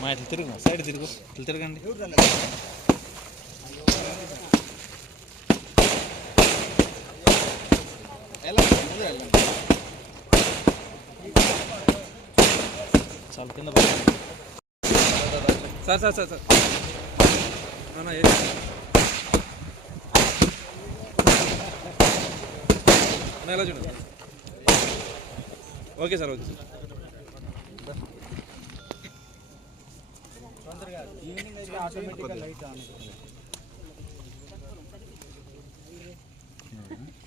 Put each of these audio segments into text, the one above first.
మా ఇట్లా తిరుగు సైడ్ తిరుగు ఇట్లా తిరగండి. చాలా కింద సార్ సార్. సార్ సార్ అన్న, చూడండి ఓకే సార్ ఓకే సార్.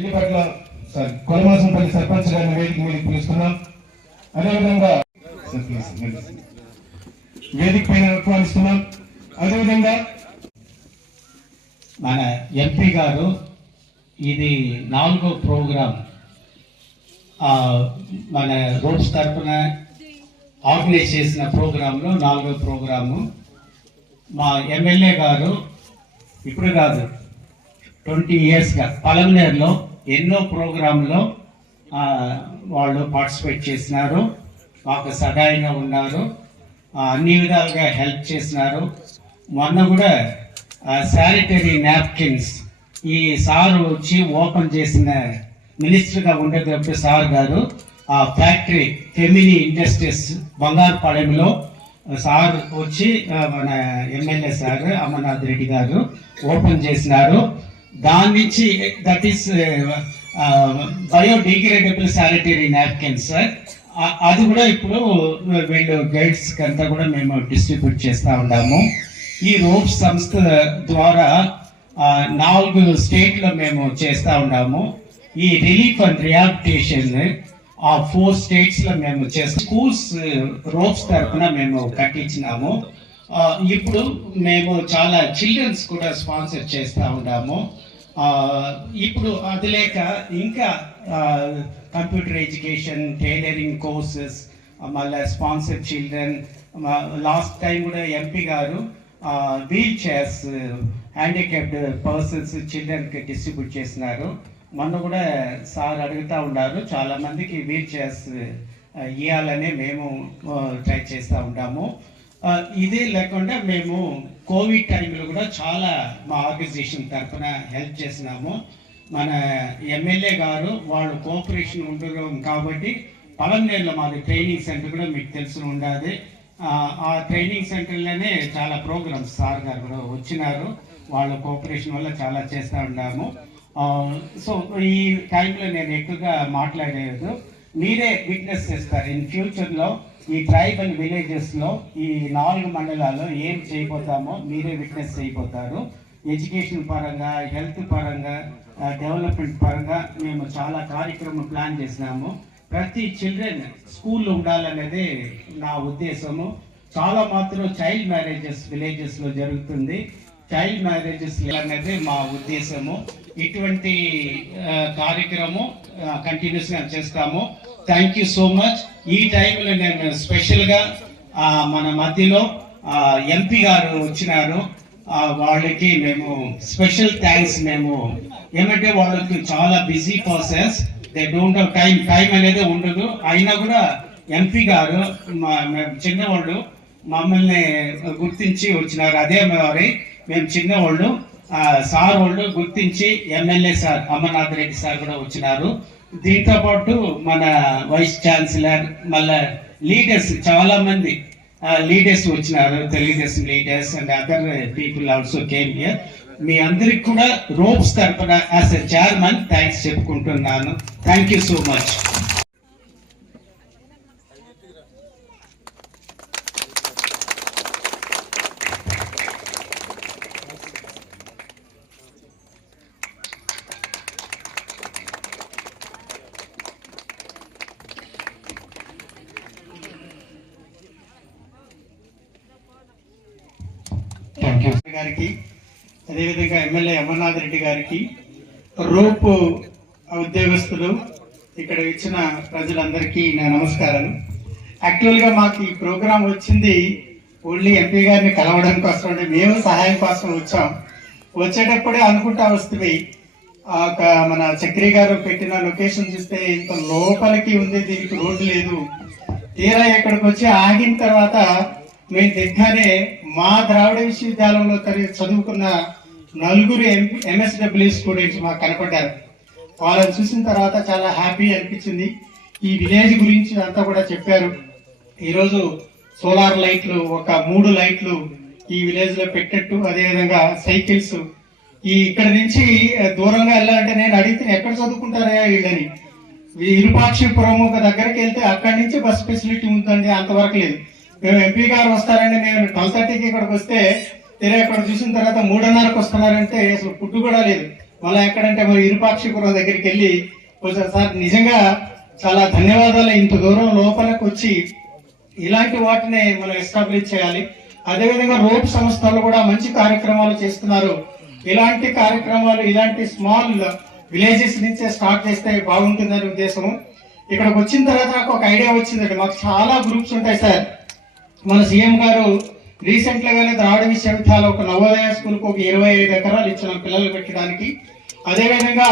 తీ పట్ల సార్ కొలమాసంపల్లి సర్పంచ్ గారిని వేదిక మీదకి పిలుస్తున్నాం. అదేవిధంగా సార్ ప్లీజ్ మెల్లి. వేదిక పైన ఆహ్వానిస్తున్నాం. అదేవిధంగా మన ఎంపీ గారు ఇది నాలుగో ప్రోగ్రాం మన రోడ్స్ తరఫున ఆర్గనైజ్ చేసిన ప్రోగ్రాంలో నాలుగో ప్రోగ్రాము. మా ఎమ్మెల్యే గారు ఇప్పుడు కాదు. ట్వంటీ ఇయర్స్గా పలంనేరులో ఎన్నో ప్రోగ్రాంలో వాళ్ళు పార్టిసిపేట్ చేసినారు. మాకు సహాయంగా ఉన్నారు. అన్ని విధాలుగా హెల్ప్ చేసినారు. మొన్న కూడా శానిటరీ నాప్కిన్స్ ఈ సార్ వచ్చి ఓపెన్ చేసిన మినిస్టర్గా ఉండేటప్పుడు సార్ గారు ఆ ఫ్యాక్టరీ ఫెమినీ ఇండస్ట్రీస్ బంగారుపాలెంలో సార్ వచ్చి మన ఎమ్మెల్యే సార్ అమర్నాథ్ రెడ్డి గారు ఓపెన్ చేసినారు. దాని నుంచి that is biodegradable sanitary napkin sir. అది కూడా ఇప్పుడు వీళ్ళు గైడ్స్ అంతా కూడా మేము డిస్ట్రిబ్యూట్ చేస్తూ ఉన్నాము. ఈ రోప్ సంస్థ ద్వారా నాలుగు స్టేట్లో మేము చేస్తూ ఉన్నాము. ఈ రిలీఫ్ అండ్ రియాక్టేషన్ ఆ ఫోర్ స్టేట్స్లో మేము చేస్తాం. స్కూల్స్ రోప్స్ తరఫున మేము కట్టించినాము. ఇప్పుడు మేము చాలా చిల్డ్రన్స్ కూడా స్పాన్సర్ చేస్తూ ఉన్నాము. ఇప్పుడు అది లేక ఇంకా కంప్యూటర్ ఎడ్యుకేషన్ టైలరింగ్ కోర్సెస్ మళ్ళీ స్పాన్సర్ చిల్డ్రన్ లాస్ట్ టైం కూడా ఎంపీ గారు వీల్ చైర్స్ హ్యాండిక్యాప్డ్ పర్సన్స్ చిల్డ్రన్కి డిస్ట్రిబ్యూట్ చేసినారు. మొన్న కూడా సార్ అడుగుతూ ఉన్నారు చాలామందికి వీల్ చైర్స్ ఇవ్వాలనే మేము ట్రై చేస్తూ ఉంటాము. ఇదే లేకుండా మేము కోవిడ్ టైంలో కూడా చాలా మా ఆర్గనైజేషన్ తరఫున హెల్ప్ చేసినాము. మన ఎమ్మెల్యే గారు వాళ్ళు కోఆపరేషన్ ఉంటారు కాబట్టి పలంనేరులో మాది ట్రైనింగ్ సెంటర్ కూడా మీకు తెలిసి ఉండాలి ఆ, ట్రైనింగ్ సెంటర్లోనే చాలా ప్రోగ్రామ్స్ సార్ గారు కూడా వచ్చినారు. వాళ్ళ కోఆపరేషన్ వల్ల చాలా చేస్తూ ఉన్నాము సో ఈ టైంలో నేను ఎక్కువగా మాట్లాడలేదు మీరే విట్నెస్ చేస్తారు. ఇన్ ఫ్యూచర్లో ఈ ట్రైబల్ విలేజెస్లో ఈ నాలుగు మండలాల్లో ఏం చేయబోతామో మీరే విట్నెస్ చేయబోతారు. ఎడ్యుకేషన్ పరంగా హెల్త్ పరంగా డెవలప్మెంట్ పరంగా మేము చాలా కార్యక్రమం ప్లాన్ చేసినాము. ప్రతి చిల్డ్రన్ స్కూల్లో ఉండాలనేది నా ఉద్దేశము. చాలా మాత్రం చైల్డ్ మ్యారేజెస్ విలేజెస్లో జరుగుతుంది. చైల్డ్ మ్యారేజెస్ అనేది మా ఉద్దేశము. ఇటువంటి ఆ, కార్యక్రమం కంటిన్యూస్గా చేస్తాము. థ్యాంక్ యూ సో మచ్ ఈ టైంలో నేను స్పెషల్గా మన మధ్యలో ఎంపీ గారు వచ్చినారు. వాళ్ళకి మేము స్పెషల్ థ్యాంక్స్ మేము. ఏమంటే వాళ్ళకి చాలా busy process they don't have time time అనేది ఉండదు. అయినా కూడా ఎంపీ గారు మా చిన్నవాళ్ళు మమ్మల్ని గుర్తించి వచ్చినారు. అదే మరి మేము చిన్నవాళ్ళు. సార్ వాళ్ళు గుర్తించి MLA sir Amarnath Reddy sir కూడా వచ్చినారు. దీంతో పాటు మన వైస్ ఛాన్సలర్ మళ్ళా లీడర్స్ చాలా మంది లీడర్స్ వచ్చినారు Telugu Desam leaders and other people also came here. మీ అందరికి కూడా రోప్స్ తరపున యాజ్ ఎ చైర్మన్ థ్యాంక్స్ చెప్పుకుంటున్నాను. Thank you so much thank you గారికి అదేవిధంగా ఎమ్మెల్యే అమర్నాథ్ రెడ్డి గారికి రూపు ఉద్యోగస్తులు ఇక్కడ ఇచ్చిన ప్రజలందరికీ నా నమస్కారాలు. యాక్చువల్గా మాకు ఈ ప్రోగ్రాం వచ్చింది ఓన్లీ ఎంపీ గారిని కలవడం కోసం అంటే మేము సహాయం కోసం వచ్చాం. వచ్చేటప్పుడే అనుకుంటా వస్తుంది ఒక మన చక్రి గారు పెట్టిన లొకేషన్ చూస్తే ఇంత లోపలికి ఉంది దీనికి రోడ్డు లేదు. తీరా ఇక్కడికి వచ్చి ఆగిన తర్వాత మేము దిగ్గానే మా ద్రావిడ విశ్వవిద్యాలయంలో చదువుకున్న నలుగురు ఎంఎస్డబ్ల్యూ స్టూడెంట్స్ మాకు కనపడ్డారు. వాళ్ళని చూసిన తర్వాత చాలా హ్యాపీ అనిపించింది. ఈ విలేజ్ గురించి అంతా కూడా చెప్పారు. ఈరోజు సోలార్ లైట్లు ఒక మూడు లైట్లు ఈ విలేజ్లో పెట్టట్టు అదేవిధంగా సైకిల్స్ ఈ ఇక్కడ నుంచి దూరంగా వెళ్ళాలంటే నేను అడిగితే ఎక్కడ చదువుకుంటారా వీళ్ళని? విరుపాక్షిపురం విరూపాక్షిపురం ఒక దగ్గరికి వెళ్తే అక్కడి నుంచి బస్ ఫెసిలిటీ ఉందండి అంతవరకు లేదు. మేము ఎంపీ గారు వస్తారండి మేము ట్వెల్వ్ థర్టీకి ఇక్కడికి వస్తే తీరా అక్కడ చూసిన తర్వాత మూడున్నరకు వస్తున్నారంటే అసలు ఫుడ్ కూడా లేదు. మళ్ళీ ఎక్కడంటే మరి విరూపాక్షిపురం దగ్గరికి వెళ్ళి కొంచెం సార్ నిజంగా చాలా ధన్యవాదాలు. ఇంత దూరం లోపలికి వచ్చి ఇలాంటి వాటిని మనం ఎస్టాబ్లిష్ చేయాలి. అదేవిధంగా రోడ్ సంస్థలు కూడా మంచి కార్యక్రమాలు చేస్తున్నారు. ఇలాంటి కార్యక్రమాలు ఇలాంటి స్మాల్ విలేజెస్ నుంచే స్టార్ట్ చేస్తే బాగుంటుందని ఉద్దేశం ఇక్కడికి వచ్చిన తర్వాత నాకు ఒక ఐడియా వచ్చిందండి. మాకు చాలా గ్రూప్స్ ఉంటాయి సార్. మన సీఎం గారు రీసెంట్ గానే ద్రావిడ విశ్వవిద్యాలయం ఒక నవోదయ స్కూల్కు ఒక ఇరవై ఐదు ఎకరాలు ఇచ్చిన పిల్లలు పెట్టడానికి. అదేవిధంగా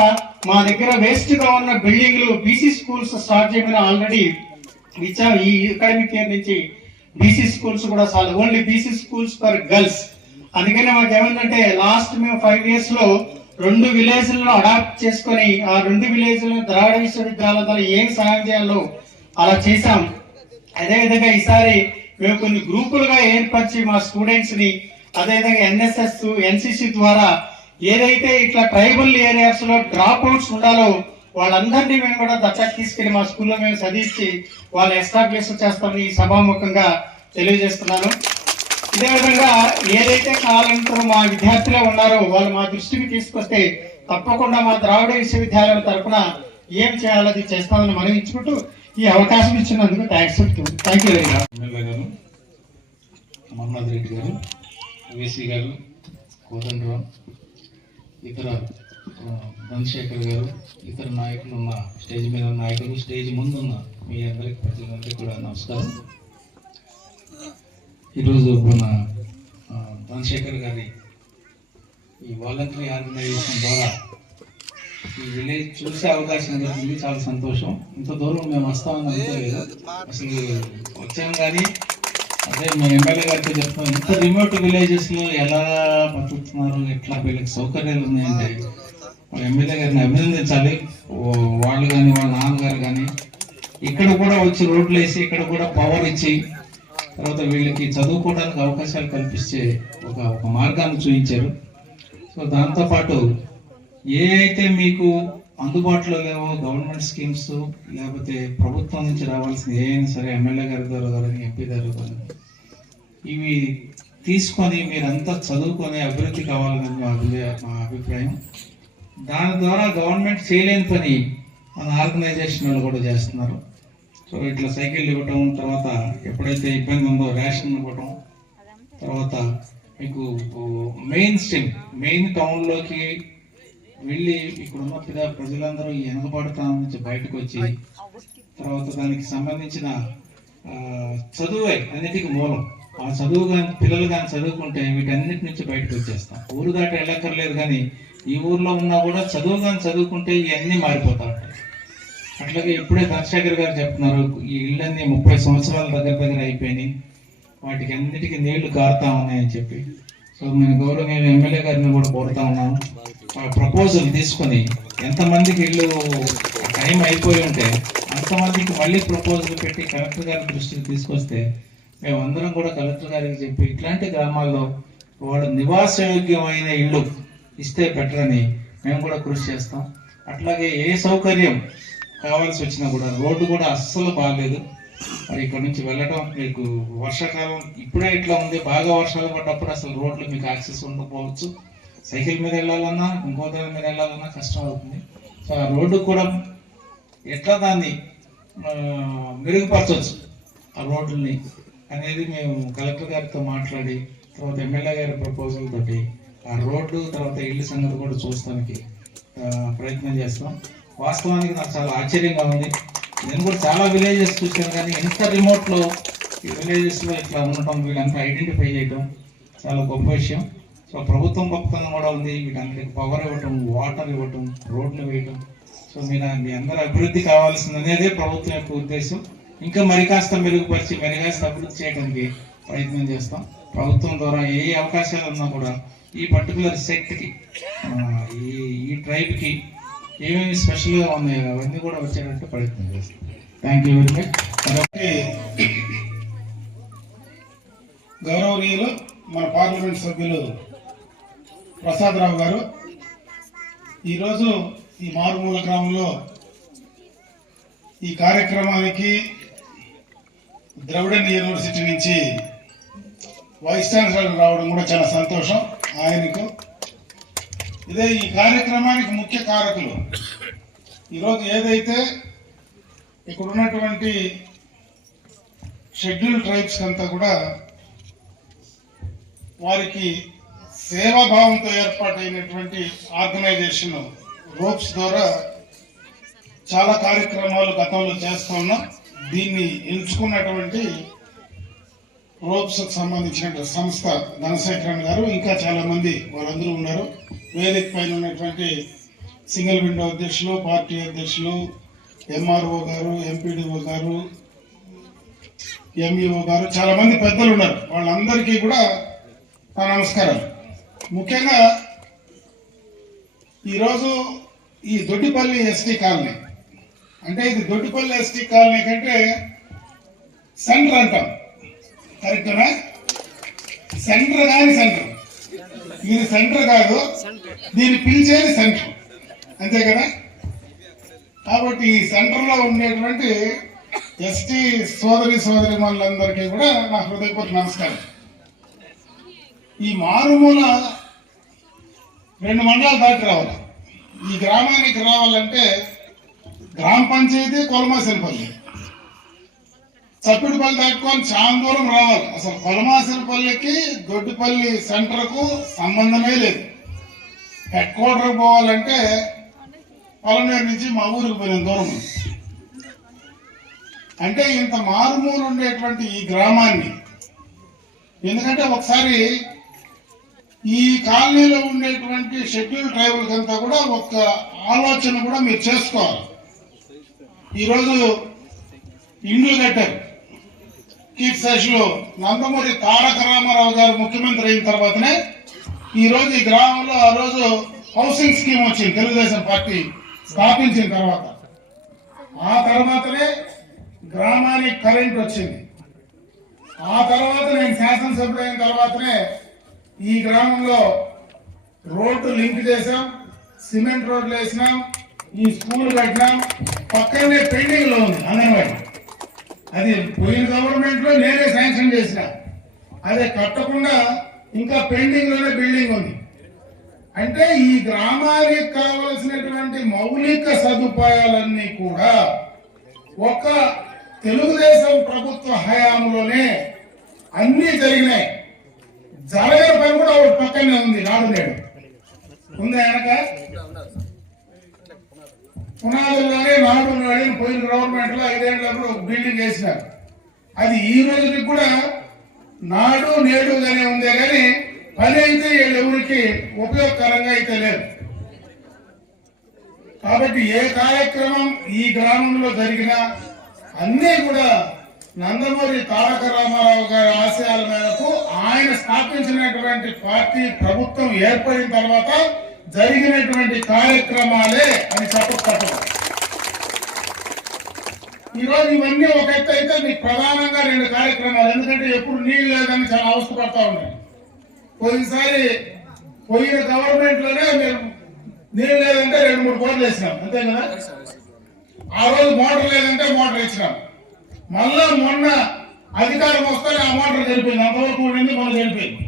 మా దగ్గర వేస్ట్గా ఉన్న బిల్డింగ్లు బీసీ స్కూల్స్ స్టార్ట్ చేయమని ఆల్రెడీ ఇచ్చాం. ఈ అకాడమిక్ ఇయర్ నుంచి బీసీ స్కూల్స్ కూడా చాలా. Only BC schools for girls అందుకనే మాకు ఏమైందంటే లాస్ట్ మేము ఫైవ్ ఇయర్స్లో రెండు విలేజ్లను అడాప్ట్ చేసుకొని ఆ రెండు విలేజ్లను ద్రావిడ విశ్వవిద్యాలయంలో ఏం సహాయం చేయాలో అలా చేశాం. అదేవిధంగా ఈసారి మేము కొన్ని గ్రూపులుగా ఏర్పరిచి మా స్టూడెంట్స్ని అదేవిధంగా ఎన్ఎస్ఎస్ ఎన్సిసి ద్వారా ఏదైతే ఇట్లా ట్రైబల్ ఏరియాస్లో డ్రాప్ అవుట్స్ ఉండాలో వాళ్ళందరినీ మేము కూడా దత్తత తీసుకెళ్ళి మా స్కూల్లో మేము చదివించి వాళ్ళు ఎస్టాబ్లిష్ చేస్తామని ఈ సభాముఖంగా తెలియజేస్తున్నాను. ఇదే విధంగా ఏదైతే కాలంతో మా విద్యార్థులే ఉన్నారో వాళ్ళు మా దృష్టికి తీసుకొస్తే తప్పకుండా మా ద్రావిడ విశ్వవిద్యాలయం తరఫున ఏం చేయాలో అది చేస్తామని మనవించుకుంటూ ఈ అవకాశం ఇచ్చినందుకు thanks thank you very much MLA గారు అమర్నాథ్ రెడ్డి గారు వేసి గారు కోదండరావు ఇతర చంద్రశేఖర్ గారు ఇతర నాయకులు ఉన్న స్టేజ్ మీద ఉన్న నాయకులు స్టేజ్ ముందు ఉన్న మీ అందరికి ప్రజలందరికీ కూడా నమస్కారం. ఈరోజు మన చంద్రశేఖర్ గారి ఈ వాలంటరీ ఆర్గనైజేషన్ ద్వారా ఈ విలేజ్ చూసే అవకాశం దొరికింది. చాలా సంతోషం. ఇంత దూరం మేము వస్తామని అనుకోలేదు. అసలు వచ్చాం కానీ అదే మా ఎమ్మెల్యే గారితో చెప్తున్నాం ఇంత రిమోట్ విలేజెస్లో ఎలా బతుకుతున్నారు? ఎట్లా వీళ్ళకి సౌకర్యాలు ఉన్నాయంటే మా ఎమ్మెల్యే గారిని అభినందించాలి. వాళ్ళు కానీ వాళ్ళ నాన్నగారు కానీ ఇక్కడ కూడా వచ్చి రోడ్లు వేసి ఇక్కడ కూడా పవర్ ఇచ్చి తర్వాత వీళ్ళకి చదువుకోవడానికి అవకాశాలు కల్పించే ఒక ఒక మార్గాన్ని చూపించారు. సో దాంతోపాటు ఏ అయితే మీకు అందుబాటులో లేవో గవర్నమెంట్ స్కీమ్స్ లేకపోతే ప్రభుత్వం నుంచి రావాల్సిన ఏమైనా సరే ఎమ్మెల్యే గారి ద్వారా కానీ ఎంపీ ద్వారా కానీ ఇవి తీసుకొని మీరంతా చదువుకొని అభివృద్ధి కావాలని మా మా అభిప్రాయం. దాని ద్వారా గవర్నమెంట్ చేయలేని పని మన ఆర్గనైజేషన్ వాళ్ళు కూడా చేస్తున్నారు. సో ఇట్లా సైకిల్ ఇవ్వటం తర్వాత ఎప్పుడైతే ఇబ్బంది ఉందో రేషన్ ఇవ్వటం తర్వాత మీకు మెయిన్ స్ట్రీమ్ మెయిన్ టౌన్లోకి వెళ్ళి ఇక్కడ ఉన్న ప్రజలందరూ ఈ ఎనగబడతాం నుంచి బయటకు వచ్చి తర్వాత దానికి సంబంధించిన చదువే అన్నిటికీ మూలం. ఆ చదువు కానీ పిల్లలు కానీ చదువుకుంటే వీటన్నిటి నుంచి బయటకు వచ్చేస్తాం ఊరు దాటి వెళ్ళక్కర్లేదు కానీ ఈ ఊర్లో ఉన్నా కూడా చదువు కానీ చదువుకుంటే ఇవన్నీ మారిపోతా ఉంటాయి. అట్లాగే ఇప్పుడే చంద్రశేఖర్ గారు చెప్తున్నారు ఈ ఇళ్ళన్నీ ముప్పై సంవత్సరాల దగ్గర దగ్గర అయిపోయినాయి. వాటికి అన్నిటికీ నీళ్ళు కారుతా ఉన్నాయని చెప్పి. సో నేను గౌరవనీయ ఎమ్మెల్యే గారిని కూడా కోరుతా ఉన్నాను ప్రపోజల్ తీసుకొని ఎంతమందికి ఇల్లు టైం అయిపోయి ఉంటే అంతమందికి మళ్ళీ ప్రపోజల్ పెట్టి కలెక్టర్ గారి దృష్టికి తీసుకొస్తే మేమందరం కూడా కలెక్టర్ గారికి చెప్పి ఇట్లాంటి గ్రామాల్లో వాడు నివాసయోగ్యమైన ఇల్లు ఇస్తే బెటర్ అని మేము కూడా కృషి చేస్తాం. అట్లాగే ఏ సౌకర్యం కావాల్సి వచ్చినా కూడా రోడ్డు కూడా అస్సలు బాగాలేదు. మరి ఇక్కడ నుంచి వెళ్ళడం మీకు వర్షాకాలం ఇప్పుడే ఇట్లా ఉంది బాగా వర్షాలు పడ్డప్పుడు అసలు రోడ్లు మీకు యాక్సెస్ ఉండకపోవచ్చు. సైకిల్ మీద వెళ్ళాలన్నా ఇంకో దాని మీద వెళ్ళాలన్నా కష్టం అవుతుంది. సో ఆ రోడ్డు కూడా ఎట్లా దాన్ని మెరుగుపరచవచ్చు ఆ రోడ్లని అనేది మేము కలెక్టర్ గారితో మాట్లాడి తర్వాత ఎమ్మెల్యే గారి ప్రపోజల్ తోటి ఆ రోడ్డు తర్వాత ఇల్లు సంగతి కూడా చూస్తానికి ప్రయత్నం చేస్తాం. వాస్తవానికి నాకు చాలా ఆశ్చర్యంగా ఉంది. నేను కూడా చాలా విలేజెస్ చూశాను కానీ ఎంత రిమోట్లో ఈ విలేజెస్లో ఇట్లా ఉండటం వీళ్ళంతా ఐడెంటిఫై చేయడం చాలా గొప్ప విషయం. సో ప్రభుత్వం గొప్పతనం కూడా ఉంది. వీటన్నిటికి పవర్ ఇవ్వటం వాటర్ ఇవ్వటం రోడ్లు వేయటం. సో మీ మీ అందరూ అభివృద్ధి కావాల్సింది అనేదే ప్రభుత్వం యొక్క ఉద్దేశం. ఇంకా మరి కాస్త మెరుగుపరిచి మరి కాస్త అభివృద్ధి చేయడానికి ప్రయత్నం చేస్తాం. ప్రభుత్వం ద్వారా ఏ అవకాశాలు ఉన్నా కూడా ఈ పర్టికులర్ సెక్ట్కి ఈ ఈ ట్రైబ్కి ఏమేమి స్పెషల్గా ఉన్నాయో అవన్నీ కూడా వచ్చేటట్టు ప్రయత్నం చేస్తాం. థ్యాంక్ యూ వెరీ మచ్ కాబట్టి గౌరవనీయులు మన పార్లమెంట్ సభ్యులు ప్రసాదరావు గారు ఈరోజు ఈ మారుమూల గ్రామంలో ఈ కార్యక్రమానికి ద్రవిడన్ యూనివర్సిటీ నుంచి వైస్ ఛాన్సలర్ రావడం కూడా చాలా సంతోషం ఆయనకు. ఇదే ఈ కార్యక్రమానికి ముఖ్య కారకులు. ఈరోజు ఏదైతే ఇక్కడ ఉన్నటువంటి షెడ్యూల్ ట్రైబ్స్ అంతా కూడా వారికి సేవాభావంతో ఏర్పాటైనటువంటి ఆర్గనైజేషన్ రోప్స్ ద్వారా చాలా కార్యక్రమాలు గతంలో చేస్తా ఉన్నాం. దీన్ని ఎంచుకున్నటువంటి రోప్స్ సంబంధించిన సంస్థ ధనశేఖరన్ గారు ఇంకా చాలా మంది వాళ్ళందరూ ఉన్నారు. వేదిక పైన ఉన్నటువంటి సింగిల్ విండో అధ్యక్షులు పార్టీ అధ్యక్షులు ఎంఆర్ఓ గారు ఎంపీడీఓ గారు ఎంఈఓ గారు చాలా మంది పెద్దలు ఉన్నారు. వాళ్ళందరికీ కూడా నా నమస్కారాలు. ముఖ్యంగా ఈరోజు ఈ దొడ్డిపల్లి ఎస్టీ కాలనీ అంటే ఇది దొడ్డిపల్లి ఎస్టీ కాలనీ కంటే సెంటర్ అంటాం. కరెక్టేనా సెంటర్ కాని సెంటర్. ఇది సెంటర్ కాదు దీన్ని పిలిచేది సెంటర్. అంతే కదా? కాబట్టి ఈ సెంటర్లో ఉండేటువంటి ఎస్టీ సోదరి సోదరి మనులందరికీ కూడా నా హృదయపూర్వక నమస్కారం. ఈ మారుమూల రెండు మండలాలు దాటి రావాలి. ఈ గ్రామానికి రావాలంటే గ్రామ పంచాయతీ కొలమాసినపల్లి చప్పుడుపల్లి దాటుకొని చాలా దూరం రావాలి. అసలు కొలమాసినపల్లికి దొడ్డిపల్లి సెంటర్కు సంబంధమే లేదు. హెడ్ క్వార్టర్ పోవాలంటే పలనేరు నుంచి మా ఊరికి పోయిన దూరం. అంటే ఇంత మారుమూలు ఉండేటువంటి ఈ గ్రామాన్ని ఎందుకంటే ఒకసారి ఈ కాలనీలో ఉండేటువంటి షెడ్యూల్ ట్రైబుల్కి అంతా కూడా ఒక ఆలోచన కూడా మీరు చేసుకోవాలి. ఈరోజు ఇండ్లు కట్టారు. కీర్తి శేషులు నందమూరి తారక రామారావు గారు ముఖ్యమంత్రి అయిన తర్వాతనే ఈరోజు ఈ గ్రామంలో ఆ రోజు హౌసింగ్ స్కీమ్ వచ్చింది తెలుగుదేశం పార్టీ స్థాపించిన తర్వాత. ఆ తర్వాతనే గ్రామానికి కరెంట్ వచ్చింది. ఆ తర్వాత నేను శాసనసభ్యుడు అయిన తర్వాతనే ఈ గ్రామంలో రోడ్డు లింక్ చేసాం సిమెంట్ రోడ్లు వేసినాం ఈ స్కూల్ కట్టినాం పక్కనే పెయింటింగ్లో ఉంది అంగన్వాడీ. అది పోయిన గవర్నమెంట్లో నేనే శాంక్షన్ చేసిన. అదే కట్టకుండా ఇంకా పెండింగ్లోనే బిల్డింగ్ ఉంది. అంటే ఈ గ్రామానికి కావలసినటువంటి మౌలిక సదుపాయాలన్నీ కూడా ఒక తెలుగుదేశం ప్రభుత్వ హయాంలోనే అన్ని జరిగినాయి. జరగని పని కూడా ఒక పక్కనే ఉంది నాడు నేడు. ఉంది వెనక? పునాదుల్లోనే నాడు నాడు పోయిన గవర్నమెంట్లో ఐదేళ్ళప్పుడు ఒక బిల్డింగ్ వేసినారు. అది ఈ రోజుకి కూడా నాడు నేడుగానే ఉందే కానీ పని అయితే ఎవరికి ఉపయోగకరంగా అయితే లేదు. కాబట్టి ఏ కార్యక్రమం ఈ గ్రామంలో జరిగినా అన్నీ కూడా నందమూరి తారక రామారావు గారి ఆశయాల మేరకు ఆయన స్థాపించినటువంటి పార్టీ ప్రభుత్వం ఏర్పడిన తర్వాత జరిగినటువంటి కార్యక్రమాలే అని చెప్పకపోవడం ఈరోజు ఇవన్నీ ఒక ఎత్తు అయితే మీకు ప్రధానంగా రెండు కార్యక్రమాలు ఎందుకంటే ఎప్పుడు నీళ్ళు లేదని చాలా అవసరపడతా ఉన్నాయి పోయినసారి పోయిన గవర్నమెంట్లోనే మీరు నీళ్ళు లేదంటే రెండు మూడు కోట్లు వేసినాం. అంతే కదా? ఆ రోజు మోటార్ లేదంటే మోటార్ ఇచ్చినాం మళ్ళా మొన్న అధికారం వస్తేనే ఆ మోటార్ గెలిపింది అంతవరకు ఉండింది మనం గెలిపింది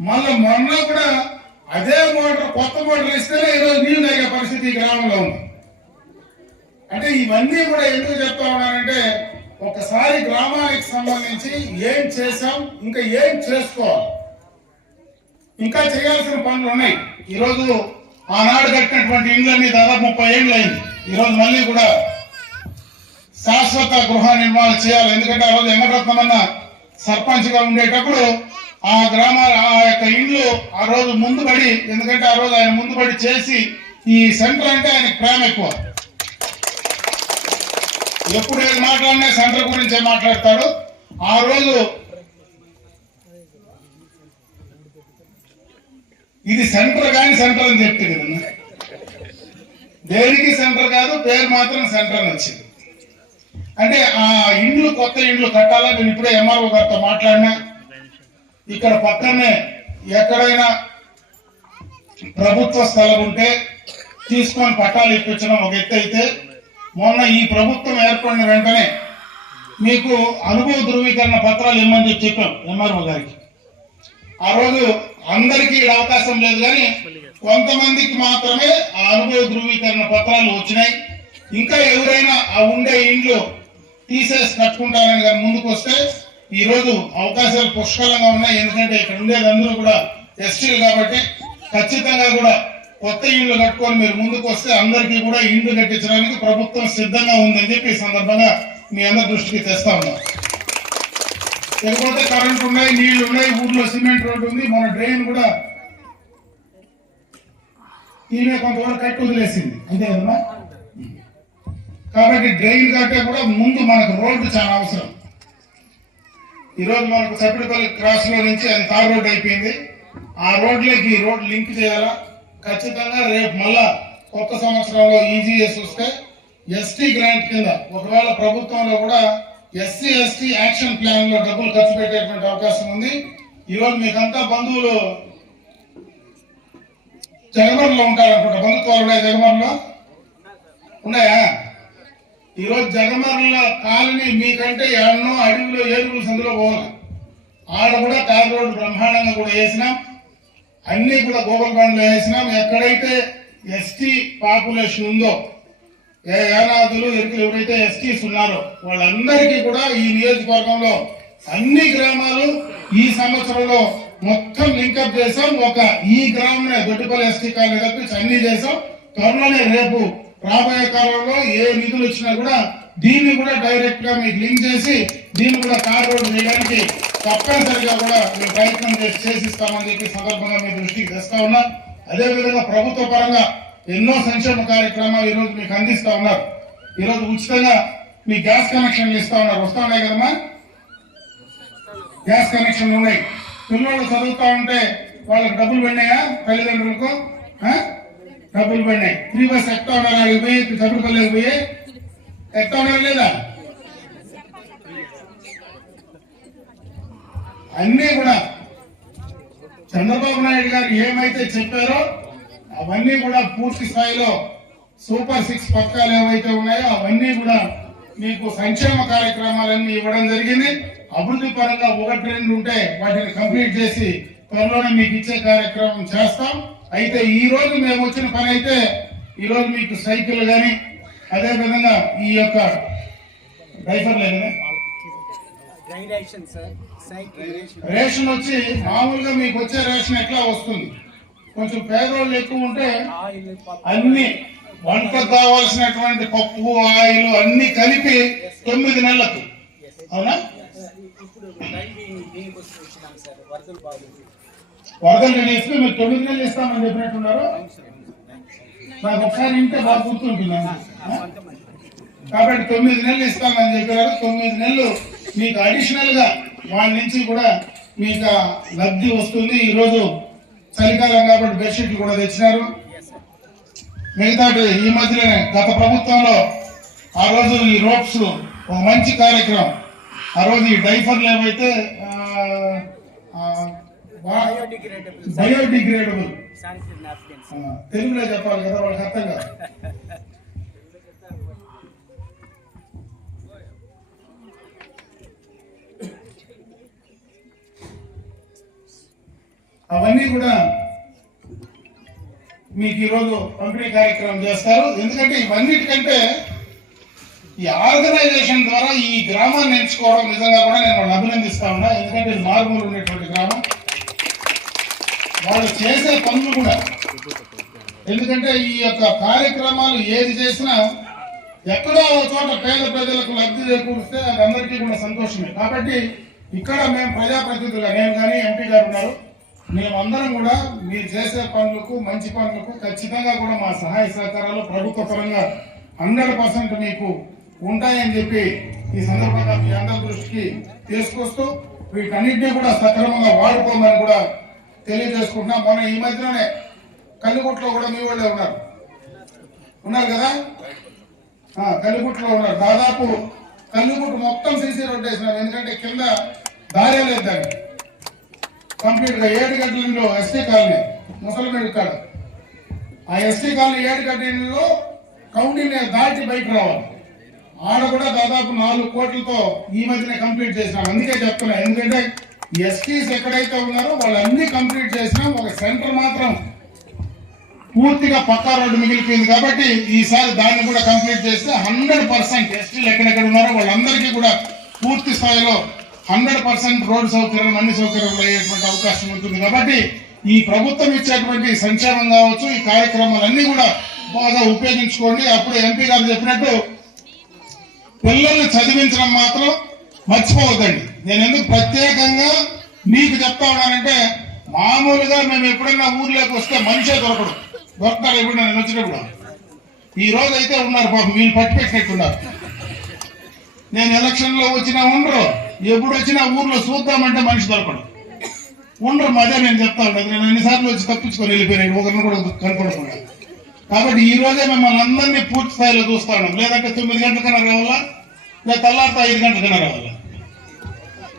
మళ్ళా మొన్న కూడా అదే మోటార్ కొత్త మోటార్ ఇస్తేనే ఈరోజు నీళ్ళు తాగే పరిస్థితి ఈ గ్రామంలో ఉంది. అంటే ఇవన్నీ కూడా ఎందుకు చెప్తా ఉన్నానంటే ఒకసారి గ్రామానికి సంబంధించి ఏం చేసాం ఇంకా ఏం చేసుకోవాలి? ఇంకా చేయాల్సిన పనులు ఉన్నాయి. ఈరోజు ఆనాడు కట్టినటువంటి ఇండ్లన్నీ దాదాపు ముప్పై ఏళ్ళు అయింది. ఈరోజు మళ్ళీ కూడా శాశ్వత గృహ నిర్మాణం చేయాలి. ఎందుకంటే ఆ రోజు వెంకటరత్నమన్న సర్పంచ్ ఉండేటప్పుడు ఆ గ్రామ ఆ యొక్క ఇండ్లు ఆ రోజు ముందు పడి ఎందుకంటే ఆ రోజు ఆయన ముందు పడి చేసి ఈ సెంటర్ అంటే ఆయనకు ప్రేమ ఎక్కువ. ఎప్పుడు ఏది మాట్లాడినా సెంటర్ గురించే మాట్లాడతాడు. ఆ రోజు ఇది సెంటర్ కానీ సెంటర్ అని చెప్తే కదన్నా దేనికి సెంటర్ కాదు పేరు మాత్రం సెంటర్ అని వచ్చింది అంటే ఆ ఇండ్లు కొత్త ఇండ్లు కట్టాలని నేను ఇప్పుడే ఎంఆర్ఓ గారితో మాట్లాడినా. ఇక్కడ పక్కనే ఎక్కడైనా ప్రభుత్వ స్థలం ఉంటే తీసుకొని పట్టాలు ఇప్పించడం ఒక ఎత్తు అయితే మొన్న ఈ ప్రభుత్వం ఏర్పడిన వెంటనే మీకు అనుభవ ధృవీకరణ పత్రాలు ఇమ్మని చెప్పి చెప్పాం ఎంఆర్ఓ గారికి. ఆ రోజు అందరికీ అవకాశం లేదు కానీ కొంతమందికి మాత్రమే ఆ అనుభవ ధృవీకరణ పత్రాలు వచ్చినాయి. ఇంకా ఎవరైనా ఆ ఉండే ఇండ్లు తీసేసి కట్టుకుంటారని కానీ ముందుకు వస్తే ఈరోజు అవకాశాలు పుష్కలంగా ఉన్నాయి. ఎందుకంటే ఇక్కడ ఉండేదందరూ కూడా ఎస్టీలు కాబట్టి ఖచ్చితంగా కూడా కొత్త ఇండ్లు కట్టుకొని మీరు ముందుకు వస్తే అందరికీ కూడా ఇండ్లు కట్టించడానికి ప్రభుత్వం సిద్ధంగా ఉందని చెప్పి ఈ సందర్భంగా మీ అందరి దృష్టికి తెస్తా ఉన్నాం. లేకపోతే కరెంట్ ఉన్నాయి నీళ్ళు ఉన్నాయి ఊర్లో సిమెంట్ రోడ్డు ఉంది మన డ్రైన్ కూడా ఈమె కొంతవరకు కట్టి వదిలేసింది. అంతే కదమ్మా? కాబట్టి డ్రైన్ కట్టే కూడా ముందు మనకు రోడ్డు చాలా అవసరం. ఈరోజు మనకు సపిడిపల్లి క్రాస్లో నుంచి ఆయన తార్ రోడ్ అయిపోయింది. ఆ రోడ్లోకి ఈ రోడ్ లింక్ చేయాలా? ఖచ్చితంగా రేపు మళ్ళా కొత్త సంవత్సరంలో ఈజీఎస్ వస్తే ఎస్టీ గ్రాంట్ కింద ఒకవేళ ప్రభుత్వంలో కూడా ఎస్సీ ఎస్టీ యాక్షన్ ప్లాన్లో డబ్బులు ఖర్చు పెట్టేటువంటి అవకాశం ఉంది. ఈరోజు మీకంతా బంధువులు జగమర్లో ఉంటారనుకుంటా. బంధుత్వాలు ఉన్నాయి జగమర్లో ఉన్నాయా? ఈరోజు జగమర్ల కాలనీ మీకంటే ఎన్నో అడవిలో ఏనుగులు సందులో పోవాలి. ఆడ కూడా తార్ రోడ్డు బ్రహ్మాండంగా కూడా వేసినాం. అన్ని కూడా గోగుల్ బండ్లు వేసినాం. ఎక్కడైతే ఎస్టీ పాపులేషన్ ఉందో ఏ యానాదులు ఎరుకులు ఎవరైతే ఎస్టీస్ ఉన్నారో వాళ్ళందరికీ కూడా ఈ నియోజకవర్గంలో అన్ని గ్రామాలు ఈ సంవత్సరంలో మొత్తం లింకప్ చేసాం ఒక ఈ గ్రామం దొడ్డిపల్లి ఎస్టీ కాలనీ తప్పించి అన్ని చేసాం త్వరలోనే రేపు రాబోయే కాలంలో ఏ నిధులు వచ్చినా కూడా దీన్ని కూడా డైరెక్ట్గా మీకు లింక్ చేసి దీన్ని కూడా కార్ రోడ్ వేయడానికి తప్పనిసరిగా కూడా మేము ప్రయత్నం చేసి చేసిస్తామని చెప్పి సందర్భంగా మీ దృష్టికి తెస్తా ఉన్నా. అదేవిధంగా ప్రభుత్వ పరంగా ఎన్నో సంక్షేమ కార్యక్రమాలు ఈరోజు మీకు అందిస్తా ఉన్నారు. ఈరోజు ఉచితంగా మీ గ్యాస్ కనెక్షన్లు ఇస్తా ఉన్నారు. వస్తా ఉన్నాయి కదమ్మా? గ్యాస్ కనెక్షన్లు ఉన్నాయి. పిల్లలు చదువుతా ఉంటే వాళ్ళకి డబ్బులు పడినాయా? తల్లిదండ్రులకు? డబ్బులు పడినాయి ఫ్రీ బస్ ఎక్కుతా ఉన్నారా అవి పోయి చదువుకోలేక పోయి ఎక్కుతా ఉన్నారా లేదా? అన్నీ కూడా చంద్రబాబు నాయుడు గారు ఏమైతే చెప్పారో అవన్నీ కూడా పూర్తి స్థాయిలో సూపర్ సిక్స్ పథకాలు ఏవైతే ఉన్నాయో అవన్నీ కూడా మీకు సంక్షేమ కార్యక్రమాలన్నీ ఇవ్వడం జరిగింది. అభివృద్ధి పరంగా ఒకటి రెండు ఉంటే వాటిని కంప్లీట్ చేసి త్వరలోనే మీకు ఇచ్చే కార్యక్రమం చేస్తాం. అయితే ఈ రోజు మేము వచ్చిన పని అయితే ఈ రోజు మీకు సైకిల్ కానీ అదే విధంగా ఈ యొక్క డైఫర్ రేషన్ వచ్చి మామూలుగా మీకు వచ్చే రేషన్ ఎట్లా వస్తుంది? కొంచెం పేదవాళ్ళు ఎక్కువ ఉంటే అన్ని వంటకు కావాల్సినటువంటి పప్పు ఆయిల్ అన్ని కలిపి తొమ్మిది నెలలకు. అవునా? వరదలు చేస్తే మీరు తొమ్మిది నెలలు ఇస్తామని చెప్పినట్టున్నారు? నాకు ఒకసారి ఇంటే బాగా గుర్తుంటున్నాను కాబట్టి తొమ్మిది నెలలు ఇస్తామని చెప్పారు. తొమ్మిది నెలలు మీకు అడిషనల్గా వాళ్ళ నుంచి కూడా మీకు లబ్ధి వస్తుంది. ఈరోజు చలికాలం కాబట్టి బెడ్షీట్లు కూడా తెచ్చినారు. మిగతా ఈ మధ్యలోనే గత ప్రభుత్వంలో ఆ రోజు ఈ రోప్స్ ఒక మంచి కార్యక్రమం. ఆ రోజు ఈ డైఫర్లు ఏమైతే బయోడిగ్రేడబుల్ తెలుగులో చెప్పాలి కదా వాళ్ళకి అర్థం కాదు. అవన్నీ కూడా మీకు ఈరోజు పంపిణీ కార్యక్రమం చేస్తారు. ఎందుకంటే ఇవన్నిటికంటే ఈ ఆర్గనైజేషన్ ద్వారా ఈ గ్రామాన్ని ఎంచుకోవడం నిజంగా కూడా నేను వాళ్ళని అభినందిస్తా ఉన్నా. ఎందుకంటే ఇది మారుమూలు ఉండేటువంటి గ్రామం. వాళ్ళు చేసే పనులు కూడా. ఎందుకంటే ఈ యొక్క కార్యక్రమాలు ఏది చేసినా ఎక్కడో ఒక చోట పేద ప్రజలకు లబ్ధి చేకూరిస్తే అది అందరికీ కూడా సంతోషమే. కాబట్టి ఇక్కడ మేము ప్రజాప్రతినిధులుగా నేను కానీ ఎంపీ గారు ఉన్నారు. మేమందరం కూడా మీరు చేసే పనులకు మంచి పనులకు ఖచ్చితంగా కూడా మా సహాయ సహకారాలు ప్రభుత్వ పరంగా హండ్రెడ్ పర్సెంట్ మీకు ఉంటాయని చెప్పి ఈ సందర్భంగా మీ అందరి దృష్టికి తీసుకొస్తూ వీటన్నిటిని కూడా సక్రమంగా వాడుకోమని కూడా తెలియజేసుకుంటున్నాం. మొన్న ఈ మధ్యలోనే కల్లిగుట్లో కూడా మీ వాళ్ళే ఉన్నారు. ఉన్నారు కదా? కల్లుగుట్లో కల్లిగుట్లో ఉన్నారు. దాదాపు కల్లిగుట్టు మొత్తం సీసీ రోడ్ వేసినారు. ఎందుకంటే కింద దారే లేదు దాన్ని కంప్లీట్గా ఏడు గంటలలో ఎస్టీ కాలనీ ముసలిమేడు కాడ. ఆ ఎస్టీ కాలనీ ఏడు గంటలలో కౌంటీని దాటి బయట రావాలి. ఆడ కూడా దాదాపు నాలుగు కోట్లతో ఈ మధ్యనే కంప్లీట్ చేసినాం అందుకే చెప్తున్నా. ఎందుకంటే ఎస్టీస్ ఎక్కడైతే ఉన్నారో వాళ్ళన్నీ కంప్లీట్ చేసినాం ఒక సెంటర్ మాత్రం పూర్తిగా పక్కా రోడ్డు మిగిలిపోయింది కాబట్టి ఈసారి దాన్ని కూడా కంప్లీట్ చేస్తే హండ్రెడ్ పర్సెంట్ ఎస్టీలు ఎక్కడెక్కడ ఉన్నారో వాళ్ళందరికీ కూడా పూర్తి స్థాయిలో హండ్రెడ్ పర్సెంట్ రోడ్డు సౌకర్యం అన్ని సౌకర్యాలు అయ్యేటువంటి అవకాశం ఉంటుంది కాబట్టి ఈ ప్రభుత్వం ఇచ్చేటువంటి సంక్షేమం కావచ్చు ఈ కార్యక్రమాలన్నీ కూడా బాగా ఉపయోగించుకోండి. అప్పుడు ఎంపీ గారు చెప్పినట్టు పిల్లల్ని చదివించడం మాత్రం మర్చిపోవద్దండి. నేను ఎందుకు ప్రత్యేకంగా మీకు చెప్తా ఉన్నానంటే మామూలుగా మేము ఎప్పుడైనా ఊర్లోకి వస్తే మనిషే దొరకడు. దొరకతారు ఎప్పుడు నేను వచ్చినప్పుడు. ఈ రోజు అయితే ఉన్నారు పాపం వీళ్ళు పట్టిపెట్టినట్టున్నారు నేను ఎలక్షన్లో వచ్చినా ఉండరు. ఎప్పుడు వచ్చినా ఊర్లో చూద్దామంటే మనిషి దొరకడు. ఉండరు మదే నేను చెప్తా ఉండదు. నేను ఎన్నిసార్లు వచ్చి తప్పించుకొని వెళ్ళిపోయినాను. ఒకరిని కూడా కనుకోకుండా కాబట్టి ఈ రోజే మిమ్మల్ని అందరినీ పూర్తి స్థాయిలో చూస్తా ఉన్నాం. లేదంటే తొమ్మిది గంటలకన్నా రావాలా? లేదా తెల్లారితో ఐదు గంటలకన్నా రావాలా?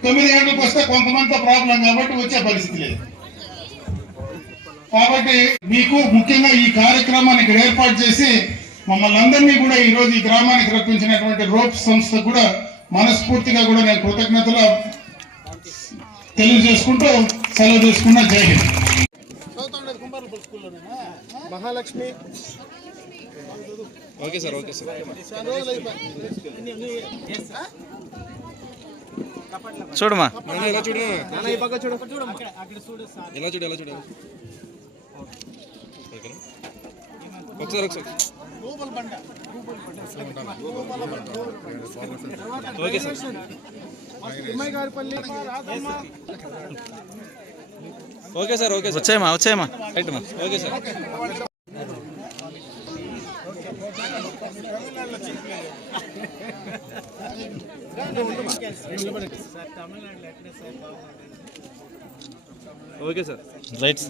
తొమ్మిది గంటలకు వస్తే కొంతమందితో ప్రాబ్లం కాబట్టి వచ్చే పరిస్థితి లేదు కాబట్టి మీకు ముఖ్యంగా ఈ కార్యక్రమాన్ని ఇక్కడ ఏర్పాటు చేసి మమ్మల్ని అందరినీ కూడా ఈ రోజు ఈ గ్రామానికి రప్పించినటువంటి రోప్ సంస్థ కూడా మనస్ఫూర్తిగా కూడా నేను కృతజ్ఞతలు తెలియజేసుకుంటూ సెలవు తీసుకున్నా Jai Hind Mahalakshmi okay sir okay sir చూడమా నాన్న ఇలా చూడు నాన్న ఈ పక్క చూడు? ఒకసారి ఒకసారి okay sir okay sir. Okay sir వచ్చాయమ్మా. వచ్చాయమ్మా right okay sir. Okay sir. Right.